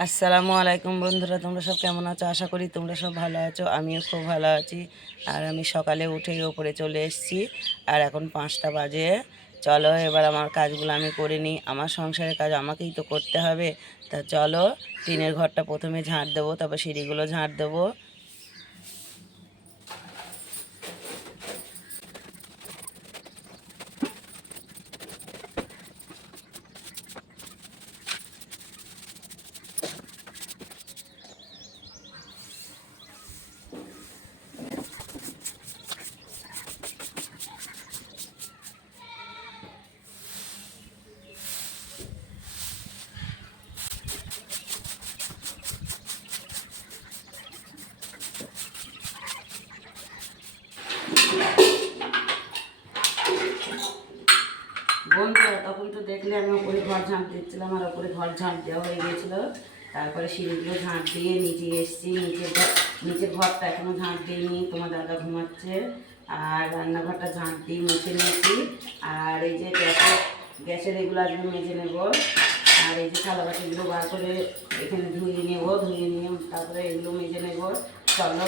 আসসালামু আলাইকুম বন্ধুরা, তোমরা সব কেমন আছো? আশা করি তোমরা সব ভালো আছো, আমিও খুব ভালো আছি। আর আমি সকালে উঠেই ওপরে চলে এসেছি, আর এখন পাঁচটা বাজে। চলো এবার আমার কাজগুলো আমি করে নিই। আমার সংসারের কাজ আমাকেই তো করতে হবে। তা চলো, টিনের ঘরটা প্রথমে ঝাঁট দেবো, তারপর সিঁড়িগুলো ঝাঁট দেবো বন্ধুরা তখন তো দেখলে আমি ওপরে ঘর ঝাঁট দিচ্ছিলাম আর ওপরে ঘর ঝাঁট দেওয়া হয়ে গেছিল তারপরে সিঁড়িগুলো ঝাঁট দিয়ে নিচে এসেছি। নিচের ঘর নিচের ঘরটা এখনও ঝাঁট দিইনি, তোমার দাদা ঘুমাচ্ছে। আর রান্নাঘরটা ঝাঁট দিয়ে মুছে নিয়েছি। আর এই যে গ্যাসের গ্যাসের এগুলো আজকে মেজে নেব। আর এই যে থালা বাটিগুলো বার করে এখানে ধুয়ে নেব, ধুয়ে নিয়ে তারপরে এগুলো মেজে নেব। চলো।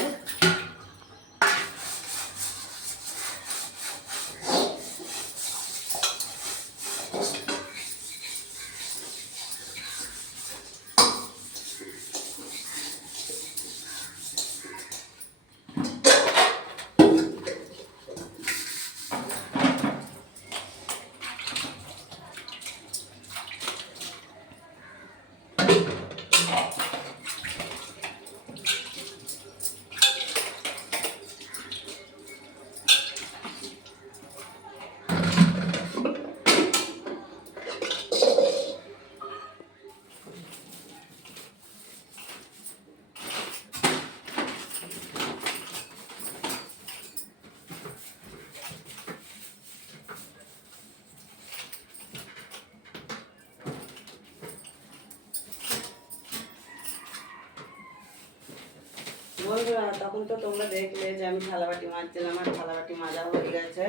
তখন তো তোমরা দেখলে যে আমি থালাবাটি মাজছিলাম আর থালাবাটি মাজা হয়ে গেছে।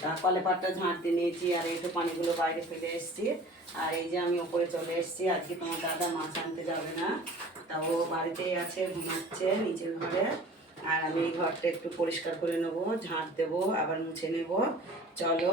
তা কলে পাটটা ঝাঁট দিয়ে নিয়েছি আর এই তো পানিগুলো বাইরে ফেলে এসেছি। আর এই যে আমি ওপরে চলে এসেছি, আজকে তোমার দাদা মাছ আনতে যাবে না। তা ও বাড়িতেই আছে, ঘুমাচ্ছে নিচের ঘরে। আর আমি এই ঘরটা একটু পরিষ্কার করে নেব, ঝাঁট দেবো, আবার মুছে নেব। চলো।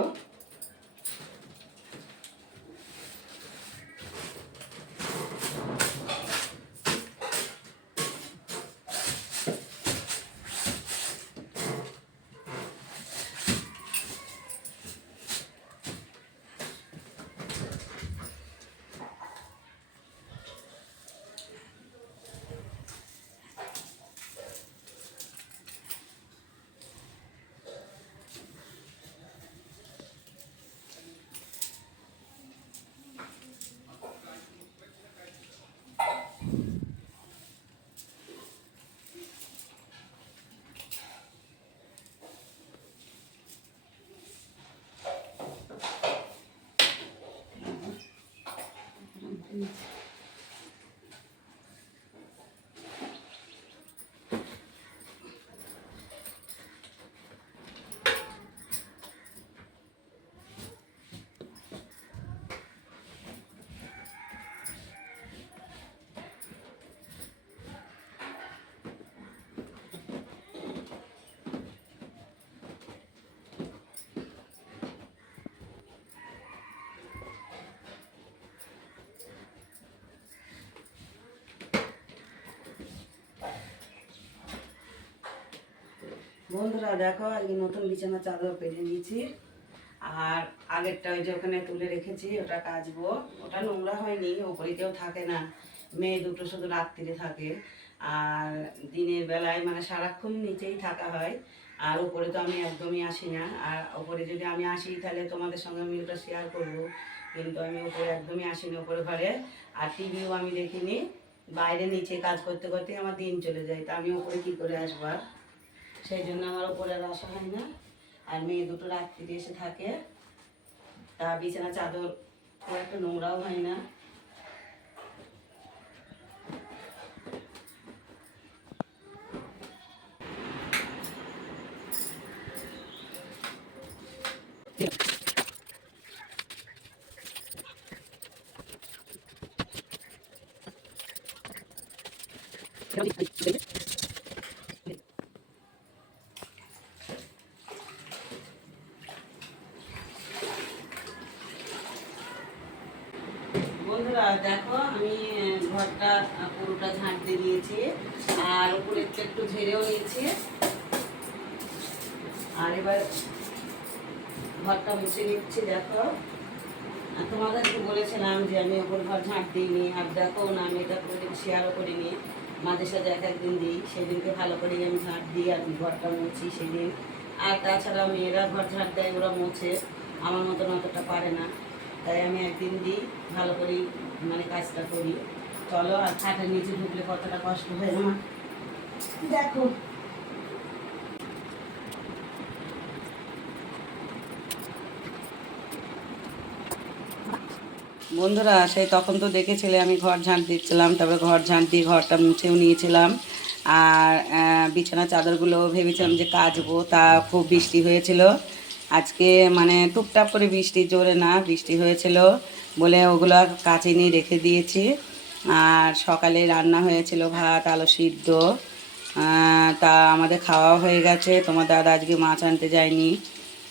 Дивіться. বন্ধুরা, দেখো আজকে নতুন বিছানা চাদর পেরে নিয়েছি। আর আগেরটা ওই যে ওখানে তুলে রেখেছি, ওটা কাচবো। ওটা নোংরা হয়নি, ওপরেতেও থাকে না। মেয়ে দুটো শুধু রাত্রিরে থাকে। আর দিনের বেলায় মানে সারাক্ষণ নিচেই থাকা হয়। আর উপরে তো আমি একদমই আসি না। আর ওপরে যদি আমি আসি, তাহলে তোমাদের সঙ্গে আমি ওটা শেয়ার করব। কিন্তু আমি ওপরে একদমই আসি না উপরে ঘরে। আর টিভিও আমি দেখিনি। বাইরে নিচে কাজ করতে করতে আমার দিন চলে যায়। তা আমি ওপরে কী করে আসব আর? সেই জন্য আমার ওপরে আসা হয় না। আর মেয়ে দুটো রাত্রি এসে থাকে। তা বিছানা, চাদর খুব একটা নোংরাও হয় না বন্ধুরা দেখো, আমি ঘরটা পুরোটা ঝাঁট দিয়ে দিয়েছি। আর উপরের একটু ঝেড়েও নিয়েছি। আর এবার ঘরটা মুছে নিচ্ছি, দেখো। তোমাদেরকে বলেছিলাম যে আমি ওপর ঘর ঝাঁট দিইনি। আর দেখো না, আমি এটা করে শেয়ারও করিনি। মাঝে সাঝে এক একদিন দিই, সেদিনকে ভালো করে আমি ঝাঁট দিই আর ঘরটা মুছি সেদিন। আর তাছাড়া মেয়েরা ঘর ঝাঁট দেয়, ওরা মোছে। আমার মতন অতটা পারে না। তাই আমি একদিন দিই, ভালো করেই মানে কাজটা করি। চলো আর খাটের নিচে ঢুকলে কতটা কষ্ট হয় আমার দেখো। বন্ধুরা, সেই তখন তো দেখেছিলে আমি ঘর ঝাঁট দিচ্ছিলাম, তারপরে ঘর ঝাঁট দিয়ে ঘরটা মুছেও নিয়েছিলাম। আর বিছানা চাদরগুলো ভেবেছিলাম যে কাচবো, তা খুব বৃষ্টি হয়েছিল। আজকে মানে টুকটাক করে বৃষ্টি, জোরে না বৃষ্টি হয়েছিল। বলে ওগুলো কাচিনি রেখে দিয়েছি। আর সকালে রান্না হয়েছিল ভাত, আলু সিদ্ধ। তা আমাদের খাওয়া হয়ে গেছে। তোমার দাদা আজকে মাছ আনতে যায়নি।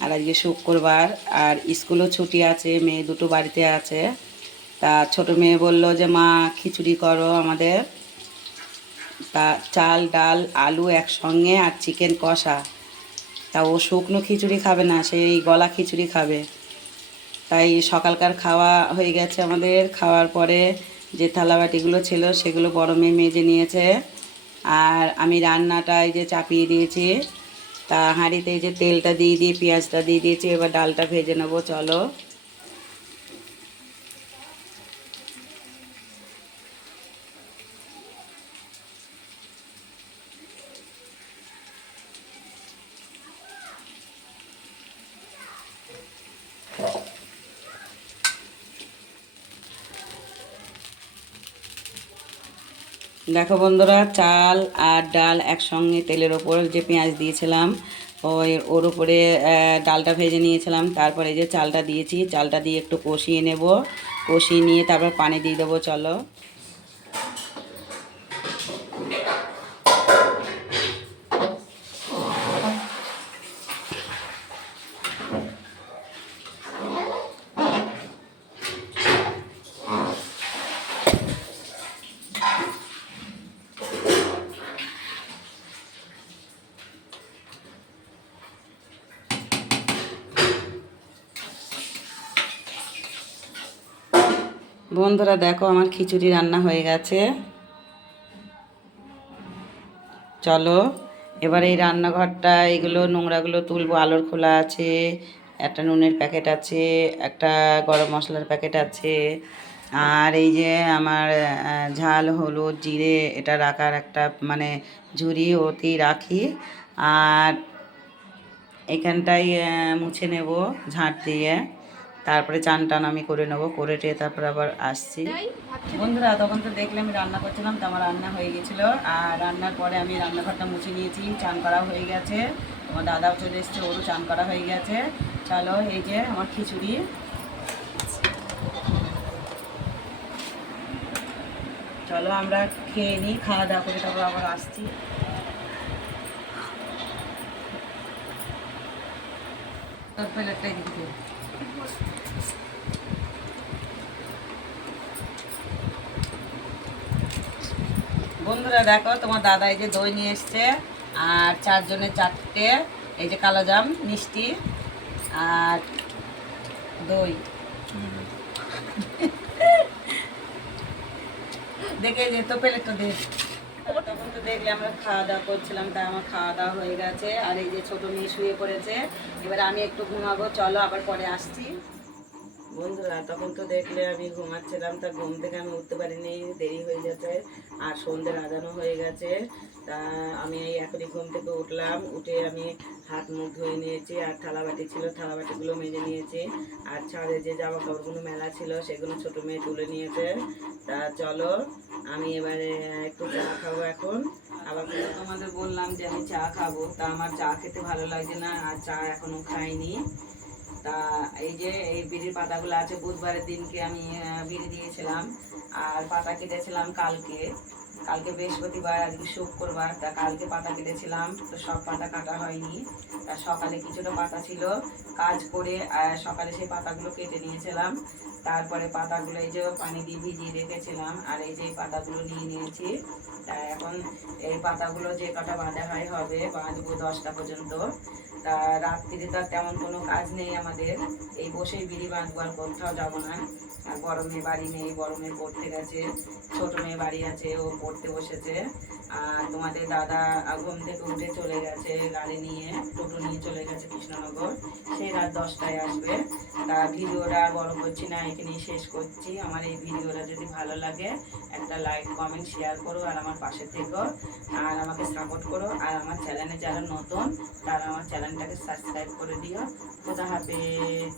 আর আজকে শুক্রবার। আর স্কুলও ছুটি আছে, মেয়ে দুটো বাড়িতে আছে। তা ছোট মেয়ে বলল যে, মা, খিচুড়ি করো আমাদের। তা চাল, ডাল, আলু একসঙ্গে আর চিকেন কষা। তা ও শুকনো খিচুড়ি খাবে না সেই গলা খিচুড়ি খাবে। তাই সকালকার খাওয়া হয়ে গেছে আমাদের। খাওয়ার পরে যে থালাবাটিগুলো ছিল সেগুলো বড় মেয়ে মেজে নিয়েছে। আর আমি রান্নাটা এই যে চাপিয়ে দিয়েছি। তা হাঁড়িতে এই যে তেলটা দিয়ে দিয়ে, পেঁয়াজটা দিয়ে দিয়েছি, এবার ডালটা ভেজে নেব, চলো। দেখো বন্ধুরা, চাল আর ডাল একসঙ্গে তেলের ওপর যে পেঁয়াজ দিয়েছিলাম, ওই ওর উপরে ডালটা ভেজে নিয়েছিলাম। তারপরে যে চালটা দিয়েছি, চালটা দিয়ে একটু কষিয়ে নেব। কষিয়ে নিয়ে তারপর পানি দিয়ে দেবো, চলো। বন্ধুরা দেখো আমার খিচুড়ি রান্না হয়ে গেছে। চলো, এবার এই রান্নাঘরটা, এগুলো নোংরাগুলো তুলবো। আলোর খোলা আছে, একটা নুনের প্যাকেট আছে, একটা গরম মশলার প্যাকেট আছে। আর এই যে আমার ঝাল, হলুদ, জিরে, এটা রাখার একটা মানে ঝুড়ি ওতেই রাখি। আর এখানটাই মুছে নেব ঝাঁট দিয়ে। তারপরে চান টান আমি করে নেব করে টেয়ে তারপরে আবার আসছি। বন্ধুরা তখন তো দেখলে আমি রান্না করছিলাম তো আমার রান্না হয়ে গেছিল। আর রান্নার পরে আমি রান্নাঘরটা মুছে নিয়েছি চান করা হয়ে গেছে। আমার দাদাও চলে এসছে ওরও চান করা হয়ে গেছে। চলো এই যে আমার খিচুড়ি। চলো আমরা খেয়ে নিই খাওয়া দাওয়া করে তারপর আবার আসছি। প্লেটটাই দিতে বন্ধুরা দেখো, তোমার দাদা এই যে দই নিয়ে এসছে, আর চারজনের চারটে, এই যে কালো জাম, মিষ্টি, আর দই। দেখে যে তো পেলে তো দেখ তখন তো দেখলে আমরা খাওয়া দাওয়া করছিলাম, তাই আমার খাওয়া দাওয়া হয়ে গেছে। আর এই যে ছোট মেয়ে শুয়ে পড়েছে, এবার আমি একটু ঘুমাবো। চলো আবার পরে আসছি। বন্ধুরা, তখন তো দেখলে আমি ঘুমাচ্ছিলাম, তা ঘুম থেকে আমি উঠতে পারিনি, দেরি হয়ে গেছে। আর সন্ধ্যে রাজানো হয়ে গেছে, তা আমি এই এখনই ঘুম থেকে উঠলাম। উঠে আমি হাত মুখ ধুয়ে নিয়েছি, আর থালাবাটি ছিল, থালাবাটিগুলো মেজে নিয়েছি। আর ছাদে যে জামা কাপড়গুলো মেলা ছিল, সেগুলো ছোট মেয়ে তুলে নিয়েছে। তা চলো আমি এবারে একটু চা খাব এখন। আবার তোমাদের বললাম যে আমি চা খাব। তা আমার চা খেতে ভালো লাগে না, আর চা এখনও খাইনি। তা এই যে, এই বিড়ির পাতাগুলো আছে, বুধবারের দিনকে আমি বিড়ি দিয়েছিলাম, আর পাতা কেটেছিলাম কালকে। কালকে বৃহস্পতিবার, আজকে শুক্রবার, তা কালকে পাতা কেটেছিলাম, তো সব পাতা কাটা হয়নি। তা সকালে কিছুটা পাতা ছিল, কাজ করে সকালে সেই পাতাগুলো কেটে নিয়েছিলাম। তারপরে পাতাগুলো এই যে পানি দিয়ে ভিজিয়ে রেখেছিলাম, আর এই যে পাতাগুলো নিয়ে নিয়েছি। তা এখন এই পাতাগুলো যে কটা বাঁধা হয় হবে, বাঁধবো দশটা পর্যন্ত। তা রাত্রিতে তো তেমন কোনো কাজ নেই আমাদের। এই বসেই বিড়ি বাঁধবো আর কোথাও যাব না। বড় মেয়ে বাড়ি নেই, বড় মেয়ে পড়তে গেছে, ছোট মেয়ে বাড়ি আছে, ও পড়তে বসেছে। আর তোমাদের দাদা ঘুম থেকে উঠে চলে গেছে, গাড়ি নিয়ে, টোটো নিয়ে চলে গেছে কৃষ্ণনগর। সেই রাত দশটায় আসবে। তা ভিডিওটা বড় করছি না, এখানেই শেষ করছি। আমার এই ভিডিওটা যদি ভালো লাগে, একটা লাইক কমেন্ট শেয়ার করো আর আমার পাশে থেকো। আর আমাকে সাপোর্ট করো। আর আমার চ্যানেলে যারা নতুন, তারা আমার চ্যানেলটাকে সাবস্ক্রাইব করে দিও। খোদা হাফেজ।